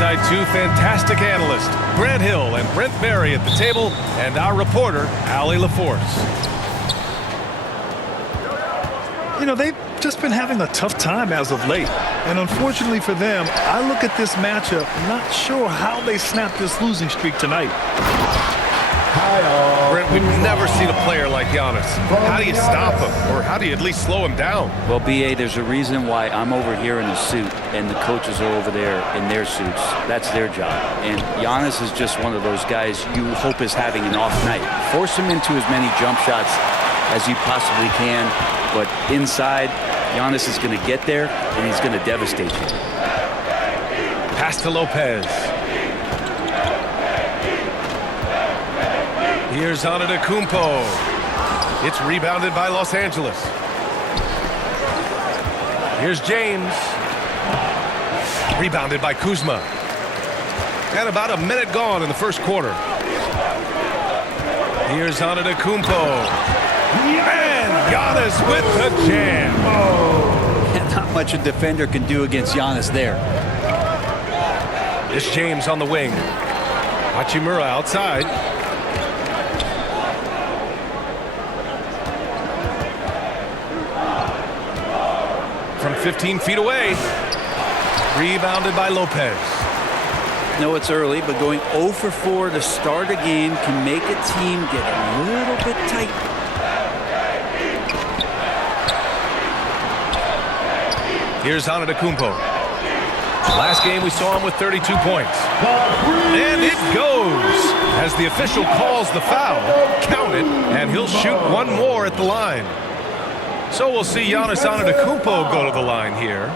alongside two fantastic analysts, Grant Hill and Brent Berry at the table, and our reporter, Allie LaForce. You know, they've just been having a tough time as of late. And unfortunately for them, I look at this matchup not sure how they snap this losing streak tonight. Brent, we've never seen a player like Giannis. How do you stop him? Or how do you at least slow him down? Well, B.A., there's a reason why I'm over here in a suit and the coaches are over there in their suits. That's their job. And Giannis is just one of those guys you hope is having an off night. Force him into as many jump shots as you possibly can. But inside, Giannis is going to get there, and he's going to devastate you. Pass to Lopez. Here's Antetokounmpo. It's rebounded by Los Angeles. Here's James. Rebounded by Kuzma. And about a minute gone in the first quarter. Here's Antetokounmpo. And Giannis with the jam. Oh. Not much a defender can do against Giannis there. This James on the wing. Hachimura outside. From 15 feet away. Rebounded by Lopez. No, it's early, but going 0 for 4 to start a game can make a team get a little bit tight. Here's Antetokounmpo. Last game we saw him with 32 points. And it goes as the official calls the foul. Count it, and he'll shoot one more at the line. So we'll see Giannis Antetokounmpo go to the line here.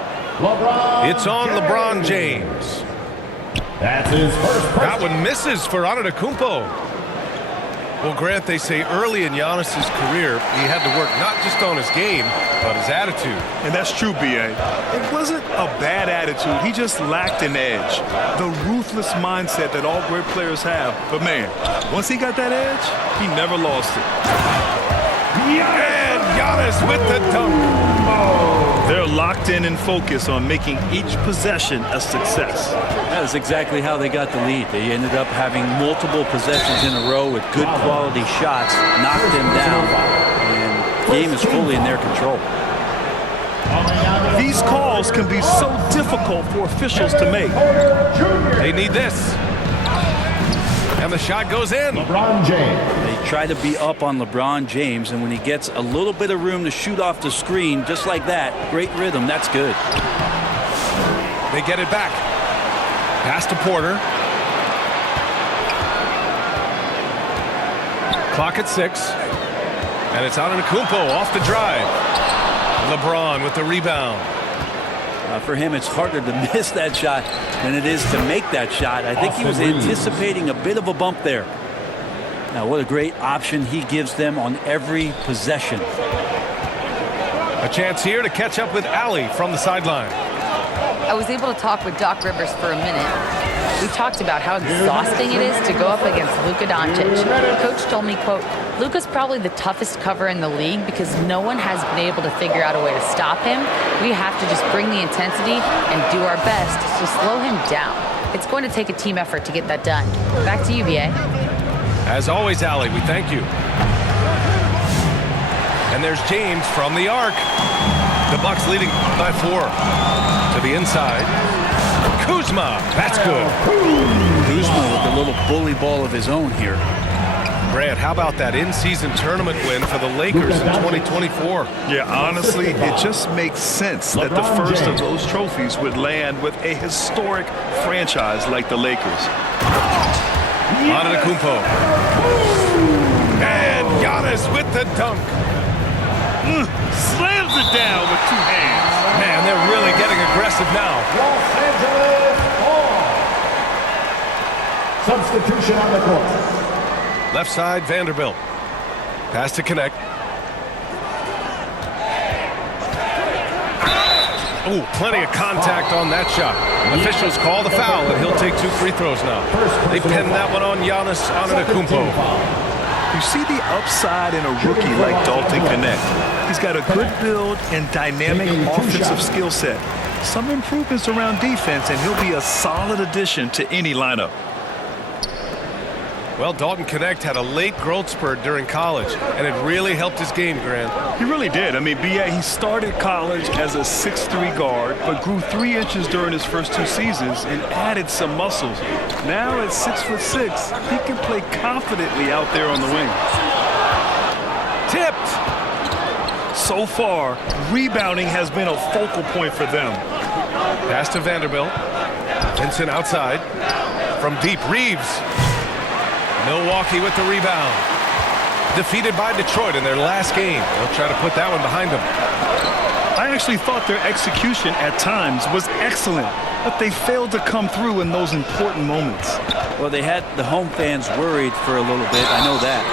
It's on LeBron James. That's his first. That one misses for Antetokounmpo. Well, Grant, they say early in Giannis's career, he had to work not just on his game, but his attitude. And that's true, B.A. It wasn't a bad attitude. He just lacked an edge. The ruthless mindset that all great players have. But, man, once he got that edge, he never lost it. And Giannis with the dunk. They're locked in and focused on making each possession a success. That is exactly how they got the lead. They ended up having multiple possessions in a row with good quality shots, knocked them down, and the game is fully in their control. These calls can be so difficult for officials to make. They need this. And the shot goes in. LeBron James. They try to be up on LeBron James, and when he gets a little bit of room to shoot off the screen, just like that, great rhythm, that's good. They get it back. Pass to Porter. Clock at 6. And it's Antetokounmpo off the drive. LeBron with the rebound. For him, it's harder to miss that shot than it is to make that shot. I think he was anticipating a bit of a bump there. Now, what a great option he gives them on every possession. A chance here to catch up with Allie from the sideline. I was able to talk with Doc Rivers for a minute. We talked about how exhausting it is to go up against Luka Doncic. The coach told me, quote, Luka's probably the toughest cover in the league because no one has been able to figure out a way to stop him. We have to just bring the intensity and do our best to slow him down. It's going to take a team effort to get that done. Back to you, B.A. As always, Allie, we thank you. And there's James from the arc. The Bucks leading by 4. To the inside. Kuzma, that's good. Kuzma with a little bully ball of his own here. Grant, how about that in-season tournament win for the Lakers in 2024? Yeah, honestly, it just makes sense that the first of those trophies would land with a historic franchise like the Lakers. Antetokounmpo. And Giannis with the dunk. Slams it down with 2 hands. Man, they're really getting aggressive now. Los Angeles on. Substitution on the court. Left side, Vanderbilt. Pass to connect. Oh, plenty of contact on that shot. Officials call the foul, and he'll take 2 free throws now. They pinned that one on Giannis Antetokounmpo. You see the upside in a rookie like Dalton Connect. He's got a good build and dynamic offensive skill set. some improvements around defense, and he'll be a solid addition to any lineup. Well, Dalton Knecht had a late growth spurt during college, and it really helped his game, Grant. He really did. I mean, he started college as a 6'3" guard, but grew 3 inches during his first 2 seasons and added some muscles. Now at 6'6", he can play confidently out there on the wing. Tipped. So far, rebounding has been a focal point for them. Pass to Vanderbilt. Vincent outside. From deep, Reeves. Milwaukee with the rebound. Defeated by Detroit in their last game. They'll try to put that one behind them. I actually thought their execution at times was excellent, but they failed to come through in those important moments. Well, they had the home fans worried for a little bit. I know that.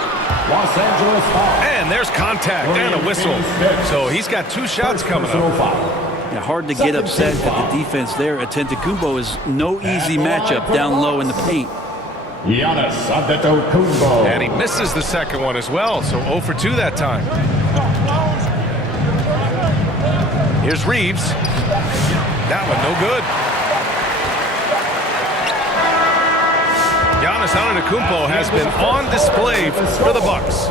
Los Angeles foul. And there's contact and a whistle. So he's got 2 shots coming up. Yeah, hard to get upset at the defense there. Antetokounmpo is no easy matchup down low in the paint. Giannis Antetokounmpo. And he misses the second one as well, so 0 for 2 that time. Here's Reeves. That one no good. Giannis Antetokounmpo has been on display for the Bucks.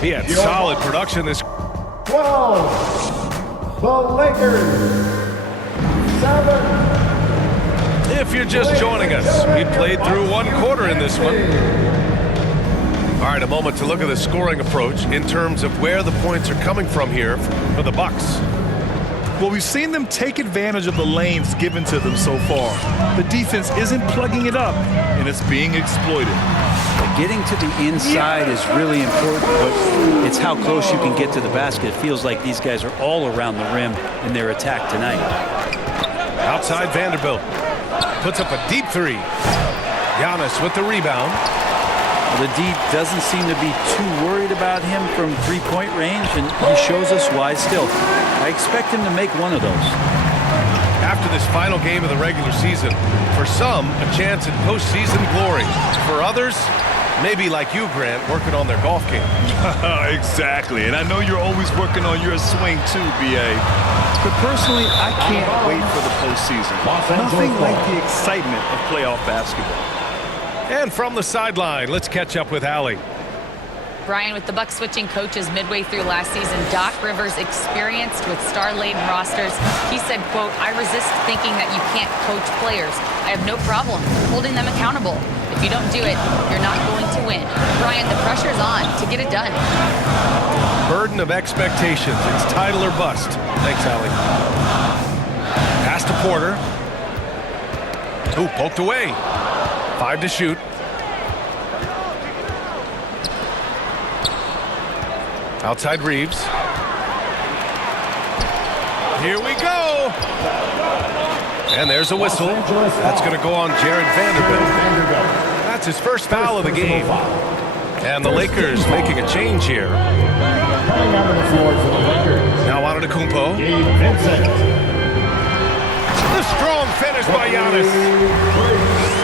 He had solid production this. 12. The Lakers. 7. If you're just joining us, we played through 1 quarter in this one. All right, a moment to look at the scoring approach in terms of where the points are coming from here for the Bucks. Well, we've seen them take advantage of the lanes given to them so far. The defense isn't plugging it up, and it's being exploited. Getting to the inside is really important, but it's how close you can get to the basket. It feels like these guys are all around the rim in their attack tonight. Outside Vanderbilt. Puts up a deep 3. Giannis with the rebound. Well, the D doesn't seem to be too worried about him from 3-point range, and he shows us why still. I expect him to make one of those. After this final game of the regular season, for some, a chance at postseason glory. For others, maybe like you, Grant, working on their golf game. Exactly, and I know you're always working on your swing too, B.A. But personally, I can't wait for the postseason. Nothing like the excitement of playoff basketball. And from the sideline, let's catch up with Allie. Brian, with the Bucks switching coaches midway through last season, Doc Rivers, experienced with star-laden rosters, he said, quote, "I resist thinking that you can't coach players. I have no problem holding them accountable. If you don't do it, you're not going to win." Brian, the pressure's on to get it done. Burden of expectations. It's title or bust. Thanks, Allie. Pass to Porter. Ooh, poked away. 5 to shoot. Outside Reeves. Here we go. And there's a whistle. That's going to go on Jared Vanderbilt. That's his first foul of the game. And the Lakers making a change here. Coming out of the floor for the Lakers. Now Antetokounmpo. Vincent. The strong finish by Giannis.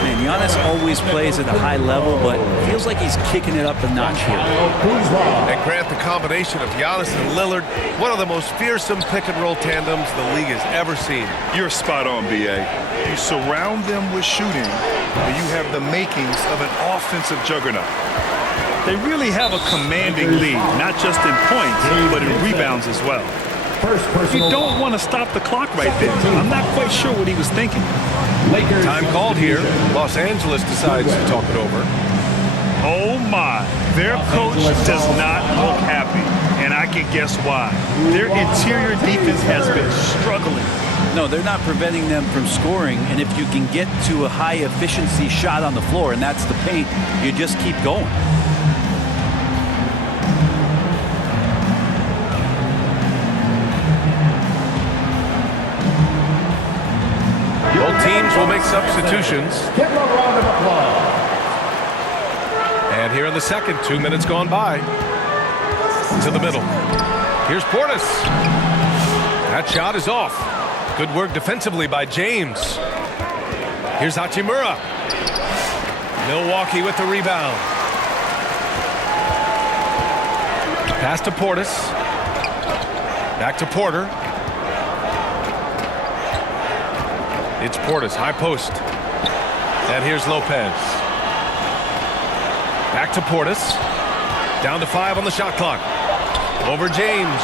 Man, Giannis always plays at a high level, but feels like he's kicking it up a notch here. And Grant, the combination of Giannis and Lillard, one of the most fearsome pick-and-roll tandems the league has ever seen. You're spot on, B.A. You surround them with shooting, and you have the makings of an offensive juggernaut. They really have a commanding lead, not just in points, but in rebounds as well. You don't want to stop the clock right there. I'm not quite sure what he was thinking. Time called here. Los Angeles decides to talk it over. Oh my, their coach does not look happy, and I can guess why. Their interior defense has been struggling. No, they're not preventing them from scoring, and if you can get to a high-efficiency shot on the floor, and that's the paint, you just keep going. Both teams will make substitutions. Give them a round of applause. And here in the second, 2 minutes gone by. To the middle. Here's Portis. That shot is off. Good work defensively by James. Here's Hachimura. Milwaukee with the rebound. Pass to Portis. Back to Porter. It's Portis, high post. And here's Lopez. Back to Portis. Down to 5 on the shot clock. Over James.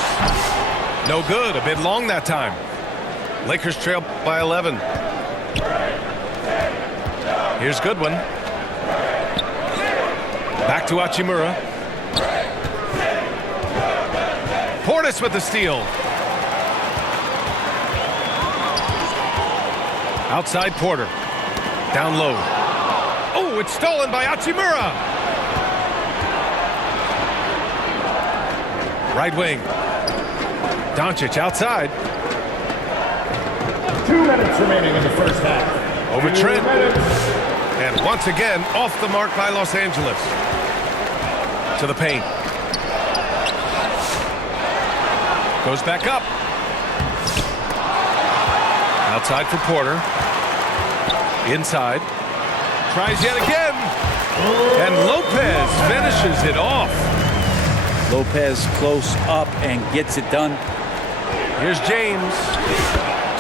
No good. A bit long that time. Lakers trail by 11. Here's Goodwin. Back to Hachimura. Portis with the steal. Outside Porter. Down low. Oh, it's stolen by Hachimura. Right wing. Doncic outside. 2 minutes remaining in the first half. Over 2 Trent. minutes. And once again, off the mark by Los Angeles. To the paint. Goes back up. Outside for Porter. Inside. Tries yet again. And Lopez finishes it off. Lopez close up and gets it done. Here's James.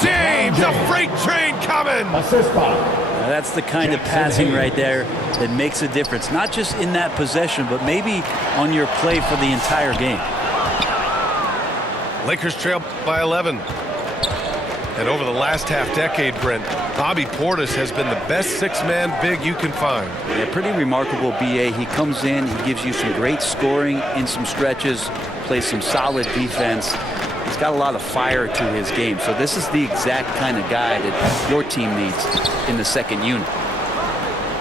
James, a freight train coming. Assist by. Now that's the kind of passing right there that makes a difference. Not just in that possession, but maybe on your play for the entire game. Lakers trail by 11. And over the last half-decade, Brent, Bobby Portis has been the best six-man big you can find. Yeah, pretty remarkable, B.A. He comes in, he gives you some great scoring in some stretches, plays some solid defense. He's got a lot of fire to his game. So this is the exact kind of guy that your team needs in the second unit.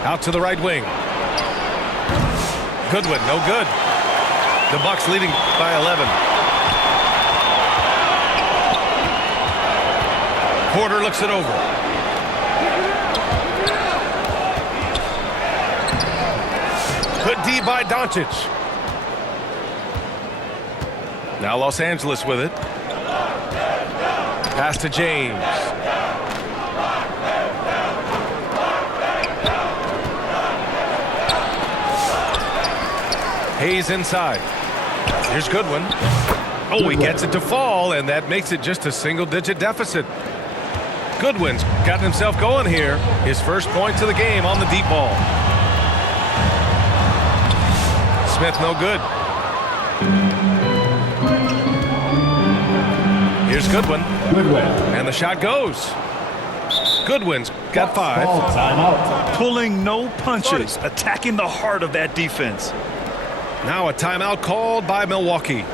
Out to the right wing. Goodwin, no good. The Bucks leading by 11. Porter looks it over. Good D by Doncic. Now Los Angeles with it. Pass to James. Hayes inside. Here's Goodwin. Oh, he gets it to fall, and that makes it just a single-digit deficit. Goodwin's gotten himself going here. His first points of the game on the deep ball. Smith no good. Here's Goodwin. And the shot goes. Goodwin's got 5. Timeout. Pulling no punches, attacking the heart of that defense. Now a timeout called by Milwaukee.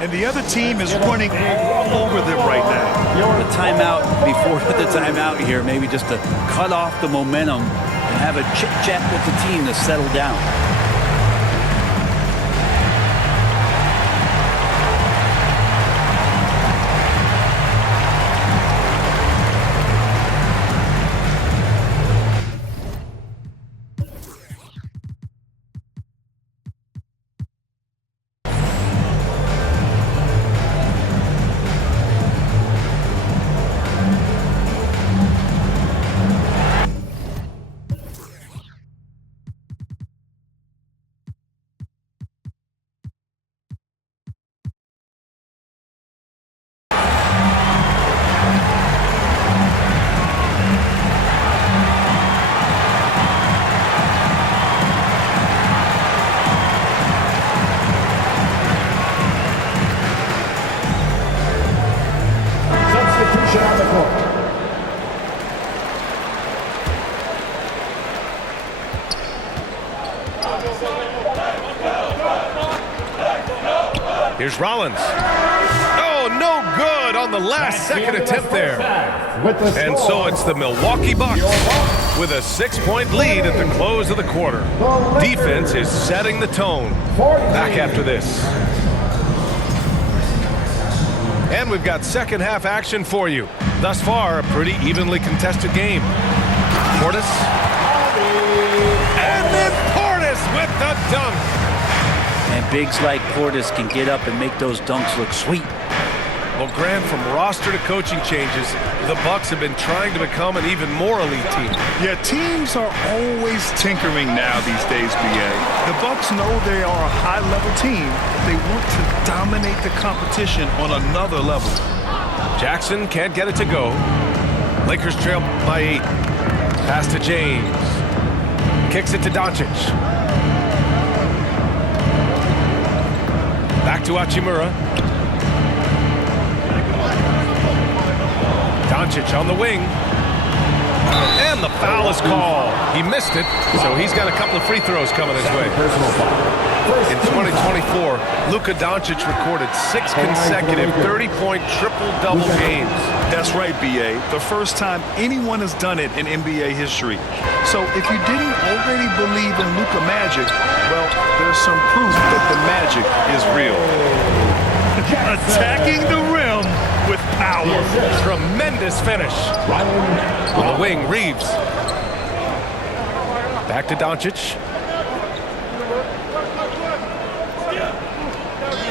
And the other team is running all over them right now. The timeout before the timeout here, maybe just to cut off the momentum and have a chit-chat with the team to settle down. Substitution on the court. Here's Rollins. Oh, no good on the last second attempt there. And so it's the Milwaukee Bucks with a 6-point lead at the close of the quarter. Defense is setting the tone. Back after this. And we've got second half action for you. Thus far, a pretty evenly contested game. Portis. And then Portis with the dunk. And bigs like Portis can get up and make those dunks look sweet. Well, Grant, from roster to coaching changes, the Bucks have been trying to become an even more elite team. Yeah, teams are always tinkering now these days, B.A. The Bucks know they are a high-level team, but they want to dominate the competition on another level. Jackson can't get it to go. Lakers trail by 8. Pass to James. Kicks it to Doncic. Back to Hachimura. Doncic on the wing. And the foul is called. He missed it, so he's got a couple of free throws coming his way. In 2024, Luka Doncic recorded 6 consecutive 30-point triple-double games. That's right, B.A. The first time anyone has done it in NBA history. So if you didn't already believe in Luka magic, well, there's some proof that the magic is real. Attacking the rim with power. Tremendous finish. On the wing, Reeves. Back to Doncic.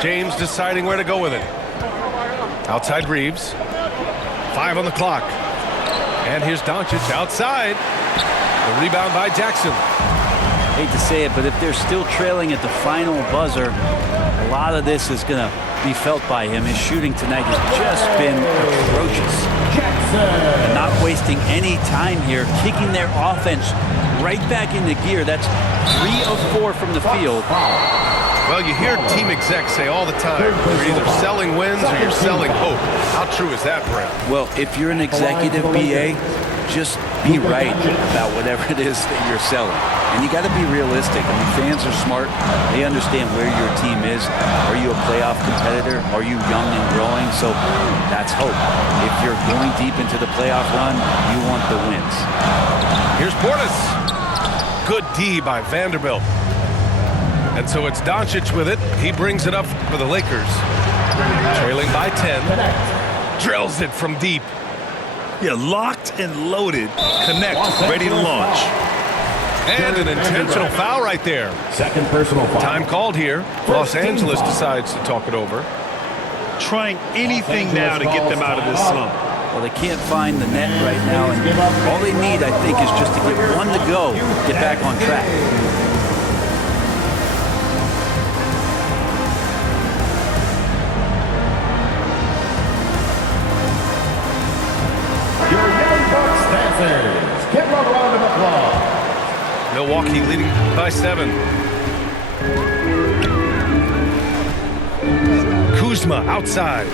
James deciding where to go with it. Outside Reeves. 5 on the clock. And here's Doncic outside. The rebound by Jackson. Hate to say it, but if they're still trailing at the final buzzer, a lot of this is going to be felt by him. His shooting tonight has just been atrocious. And not wasting any time here, kicking their offense right back into gear. That's 3 of 4 from the field. Well, you hear team execs say all the time, you're either selling wins or you're selling hope. How true is that, Brent? Well, if you're an executive, BA, just be right about whatever it is that you're selling. And you got to be realistic. I mean, fans are smart. They understand where your team is. Are you a playoff competitor? Are you young and growing? So that's hope. If you're going deep into the playoff run, you want the wins. Here's Portis. Good D by Vanderbilt. And so it's Doncic with it. He brings it up for the Lakers. Trailing by 10. Drills it from deep. Yeah, locked and loaded. Connect, ready to launch. And an intentional foul right there. Second personal foul. Time called here. Los Angeles decides to talk it over. Trying anything now to get them out of this slump. Well, they can't find the net right now, and all they need, I think, is just to get one to go, get back on track. Your Young Bucks dancers. Give them a round of applause. Milwaukee leading by 7. Kuzma outside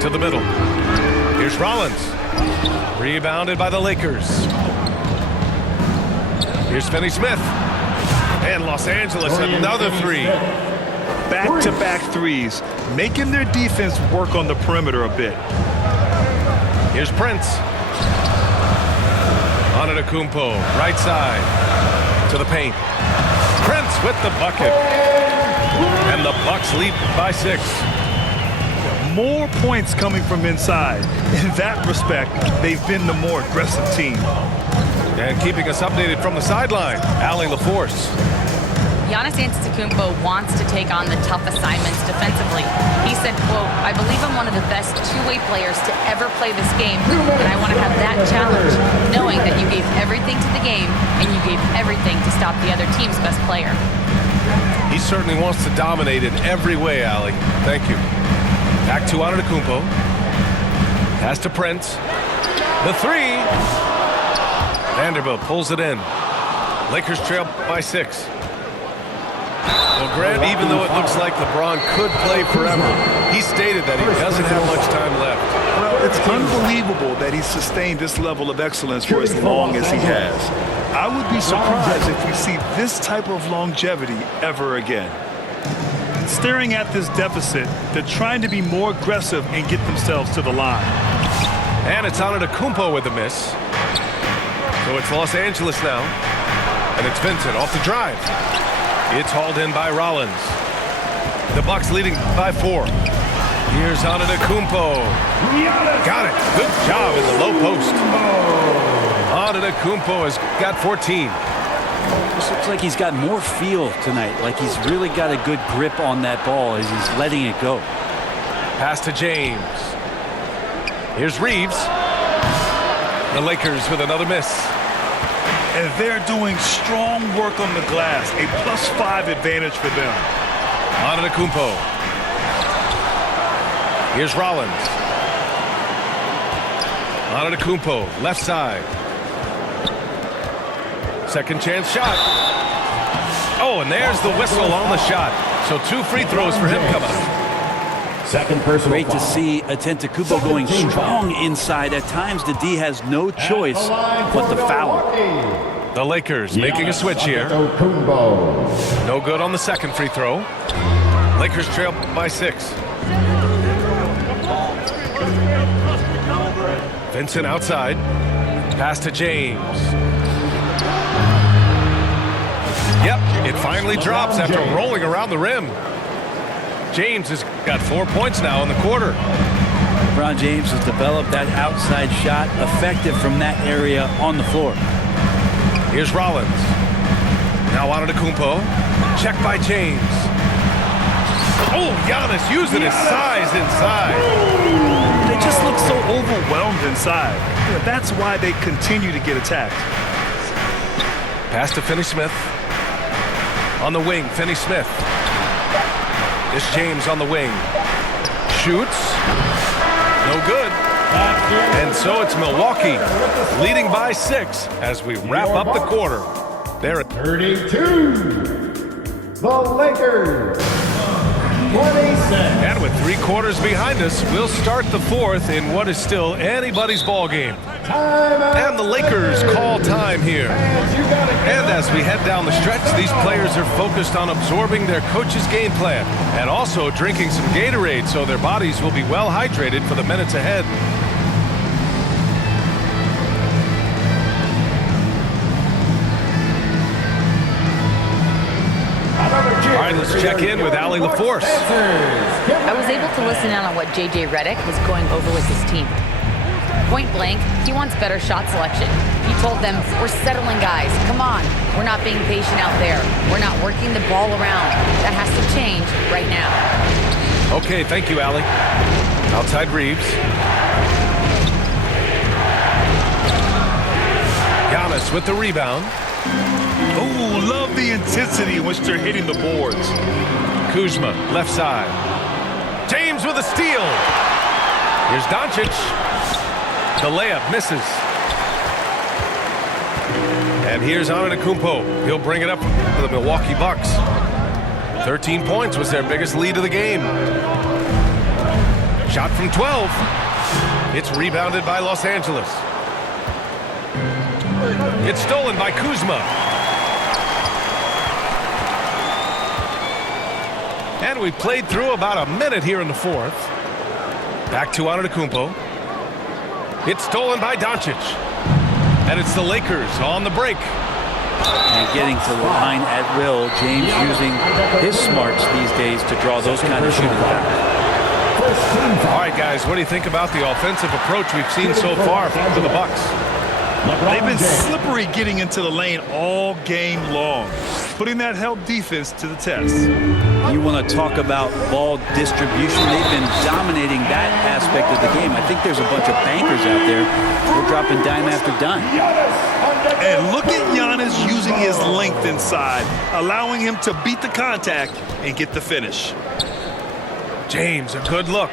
to the middle. Here's Rollins. Rebounded by the Lakers. Here's Finney-Smith. And Los Angeles another 3. Back-to-back threes, making their defense work on the perimeter a bit. Here's Prince. Antetokounmpo, right side to the paint. Prince with the bucket. And the Bucks lead by 6. More points coming from inside. In that respect, they've been the more aggressive team. And keeping us updated from the sideline, Allie LaForce. Giannis Antetokounmpo wants to take on the tough assignments defensively. He said, quote, "I believe I'm one of the best two-way players to ever play this game, and I want to have that challenge, knowing that you gave everything to the game and you gave everything to stop the other team's best player." He certainly wants to dominate in every way, Allie. Thank you. Back to Antetokounmpo. Pass to Prince. The 3. Vanderbilt pulls it in. Lakers trail by 6. Well, Grant, even though it looks like LeBron could play forever, he stated that he doesn't have much time left. Well, it's unbelievable that he's sustained this level of excellence for as long as he has. I would be surprised if we see this type of longevity ever again. Staring at this deficit, they're trying to be more aggressive and get themselves to the line. And it's Antetokounmpo with the miss. So it's Los Angeles now. And it's Vincent off the drive. It's hauled in by Rollins. The Bucks leading by 4. Here's Antetokounmpo. Got it. Good job in the low post. Antetokounmpo has got 14. This looks like he's got more feel tonight, like he's really got a good grip on that ball as he's letting it go. Pass to James. Here's Reeves. The Lakers with another miss. And they're doing strong work on the glass, a +5 advantage for them. Antetokounmpo. Here's Rollins. Antetokounmpo, left side. Second chance shot. Oh, and there's the whistle on the shot. So 2 free throws for him coming up. Second personal Great to foul. see Antetokounmpo going strong inside. At times, the D has no choice but to foul. The Lakers making a switch here. Antetokounmpo. No good on the second free throw. Lakers trail by 6. Vincent outside. Pass to James. Yep, it finally drops after rolling around the rim. James has got 4 points now in the quarter. LeBron James has developed that outside shot effective from that area on the floor. Here's Rollins. Now Antetokounmpo. Check by James. Oh, Giannis using his size inside. They just look so overwhelmed inside. Yeah, that's why they continue to get attacked. Pass to Finney-Smith. On the wing, Finney-Smith. This James on the wing. Shoots. No good. And so it's Milwaukee leading by 6 as we wrap up the quarter. They're at 32. The Lakers. 26. And with 3 quarters behind us, we'll start the 4th in what is still anybody's ball game. And the Lakers call time here. And as we head down the stretch, these players are focused on absorbing their coach's game plan and also drinking some Gatorade so their bodies will be well hydrated for the minutes ahead. All right, let's check in with Allie LaForce. I was able to listen in on what J.J. Redick was going over with his team. Point blank, he wants better shot selection. He told them, we're settling guys. Come on. We're not being patient out there. We're not working the ball around. That has to change right now. Okay, thank you, Allie. Outside Reeves. Giannis with the rebound. Oh, love the intensity in which they're hitting the boards. Kuzma, left side. James with a steal. Here's Doncic. The layup misses. And here's Antetokounmpo. He'll bring it up for the Milwaukee Bucks. 13 points was their biggest lead of the game. Shot from 12. It's rebounded by Los Angeles. It's stolen by Kuzma. And we played through about a minute here in the 4th. Back to Antetokounmpo. It's stolen by Doncic. And it's the Lakers on the break. And getting to the line at will, James using his smarts these days to draw those kind of shooting back. All right, guys, what do you think about the offensive approach we've seen so far for the Bucks? They've been slippery getting into the lane all game long, putting that help defense to the test. You want to talk about ball distribution. They've been dominating that aspect of the game. I think there's a bunch of bankers out there. They're dropping dime after dime. And look at Giannis using his length inside, allowing him to beat the contact and get the finish. James, a good look.